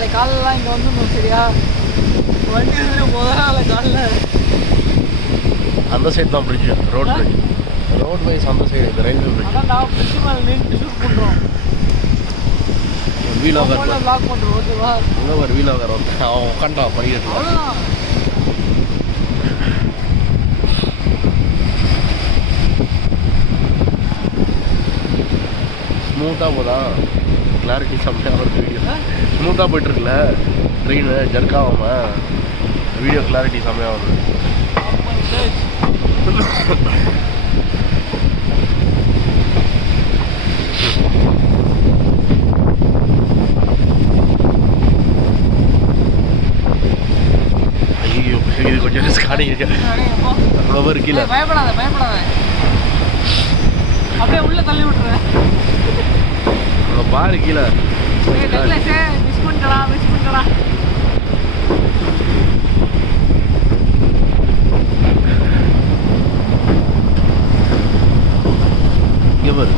நாளைக்கு காலைலாம் இங்கே வந்துடணும் சரியா? வண்டி வந்து முதல் நாள் காலைல அந்த சைடு தான் bridge, road bridge, road wise அந்த சைடு இந்த ரயில்வே பிரிட்ஜ். அதான் நான் பிரிட்ஜ் மேலே நின்று ஷூட் பண்ணுறோம். வீலாகர் ப்ளாக் பண்ணுறோம். ஓகேவா? இங்கே ஒரு வீலாகர் வந்து அவன் உட்காண்டான் படிக்கட்டு. அவ்வளோதான். ஸ்மூத்தாக போதா, கிளாரிட்டி செம்மையாக வருது. வீடியோ ஸ்மூத்தாக போய்ட்டுருக்குல்ல ட்ரெயின், ஜர்க்காகாமல் வீடியோ கிளாரிட்டி செம்மையாக வருது. ஐயோ இது கொஞ்சம் ரிஸ்கான அவ்வளோ பேர் கீழே. பயப்படாத பயப்படாத, அப்படியே உள்ள தள்ளி விட்டுறேன். அவ்வளோ பாரு கீழே. மிஸ் பண்ணிட்டடா மிஸ் பண்ணிட்டடா. இங்கே பாரு.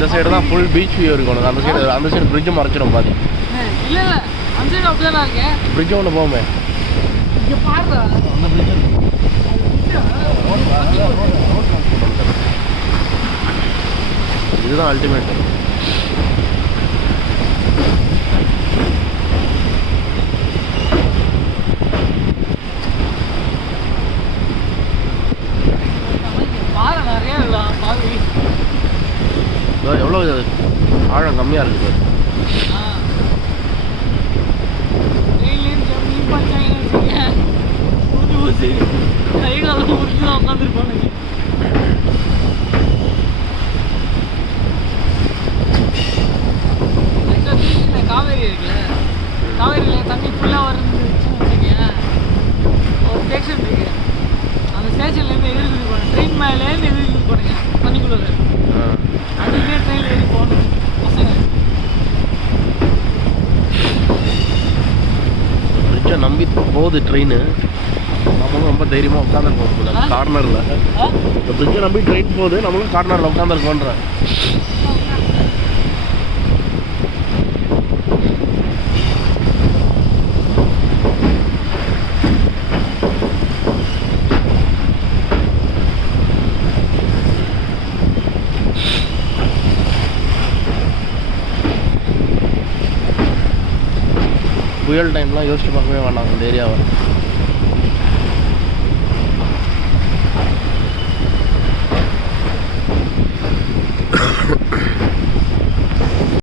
இந்த சைடு தான் ஃபுல் பீச் வியூ இருக்கும் உனக்கு. அந்த சைடு பிரிட்ஜு மறைச்சிடும் பாதி. இல்லை இல்லை, அந்த சைடு அப்படியே தான் இருக்கேன். பிரிட்ஜு ஒன்று போகுமே இங்கே பாருடா, அந்த பிரிட்ஜ். இதுதான் அல்டிமேட். பாறை நிறைய இல்லை பாவி. எவ்வளோ ஆழம் கம்மியாக இருக்குது. கை காலம் உறுதி தான் உட்காந்துருப்பானுங்க. காவேரி இருக்குல்ல, காவேரியில் தண்ணி ஃபுல்லாக வருதுன்னு வச்சுக்கேன். ஒரு ஸ்டேஷன் இருக்கு, அந்த ஸ்டேஷன்லேருந்து எதிர்க்கு போனேன். ட்ரெயின் மேலேருந்து எதிர்க்கு போனீங்க தண்ணிக்குள்ளே. அதுவே ட்ரெயின் ஏறி போகணும் பசங்க. பிரிட்ஜை நம்பி போகுது ட்ரெயின். நம்மளும் ரொம்ப தைரியமாக உட்காந்துருக்கோம் போல கார்னரில். இந்த பிரிட்ஜை நம்பி ட்ரெயின் போகுது, நம்மளும் கார்னரில் உட்காந்துருக்கோன்றேன். புயல் டைம்லாம் யோசிச்சு பார்க்கவே வேண்டாம் இந்த ஏரியாவை.